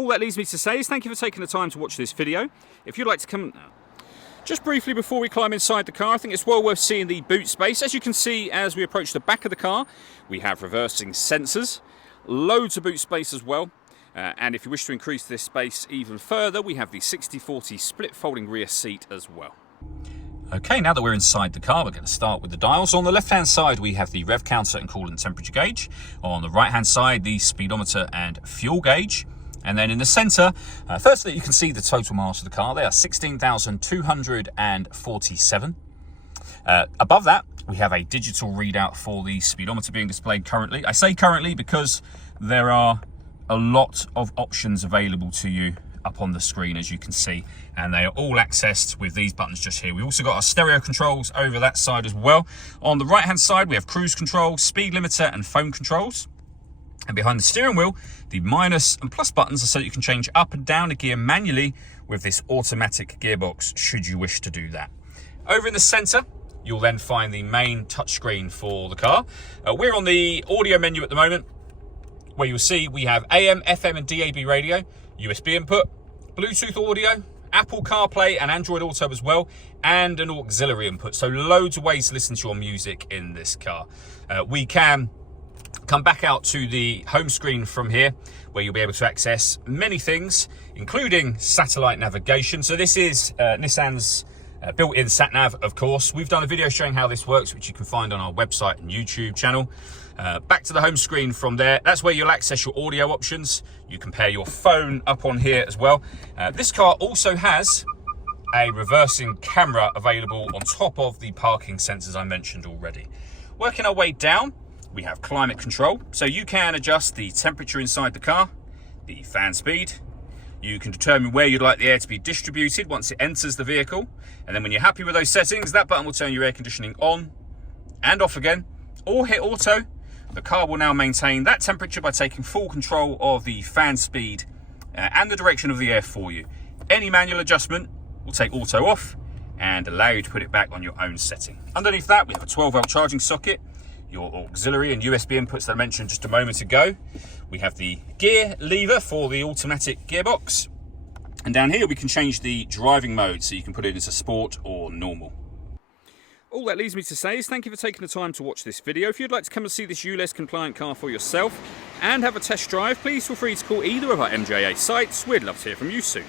All that leaves me to say is thank you for taking the time to watch this video. If you'd like to come... Just briefly before we climb inside the car, I think it's well worth seeing the boot space. As you can see, as we approach the back of the car, we have reversing sensors, loads of boot space as well. And if you wish to increase this space even further, we have the 60/40 split folding rear seat as well. Okay, now that we're inside the car, we're going to start with the dials. On the left-hand side, we have the rev counter and coolant temperature gauge. On the right-hand side, the speedometer and fuel gauge. And then in the centre, firstly, you can see the total miles of the car. They are 16,247. Above that, we have a digital readout for the speedometer being displayed currently. I say currently because there are a lot of options available to you up on the screen, as you can see, and they are all accessed with these buttons just here. We also got our stereo controls over that side as well. On the right hand side, we have cruise control, speed limiter and phone controls. And behind the steering wheel, the minus and plus buttons are so that you can change up and down a gear manually with this automatic gearbox, should you wish to do that. Over in the center, you'll then find the main touchscreen for the car. We're on the audio menu at the moment, where you'll see we have AM, FM and DAB radio, USB input, Bluetooth audio, Apple CarPlay and Android Auto as well, and an auxiliary input. So loads of ways to listen to your music in this car. We can come back out to the home screen from here, where you'll be able to access many things, including satellite navigation. So this is Nissan's built-in sat-nav, of course. We've done a video showing how this works, which you can find on our website and YouTube channel. Back to the home screen from there. That's where you'll access your audio options. You can pair your phone up on here as well. This car also has a reversing camera available on top of the parking sensors I mentioned already. Working our way down, we have climate control. So you can adjust the temperature inside the car, the fan speed. You can determine where you'd like the air to be distributed once it enters the vehicle. And then when you're happy with those settings, that button will turn your air conditioning on and off again, or hit auto. The car will now maintain that temperature by taking full control of the fan speed and the direction of the air for you. Any manual adjustment will take auto off and allow you to put it back on your own setting. Underneath that, we have a 12-volt charging socket, your auxiliary and USB inputs that I mentioned just a moment ago. We have the gear lever for the automatic gearbox. And down here we can change the driving mode, so you can put it into sport or normal. All that leaves me to say is thank you for taking the time to watch this video. If you'd like to come and see this ULEZ compliant car for yourself and have a test drive, please feel free to call either of our MJA sites. We'd love to hear from you soon.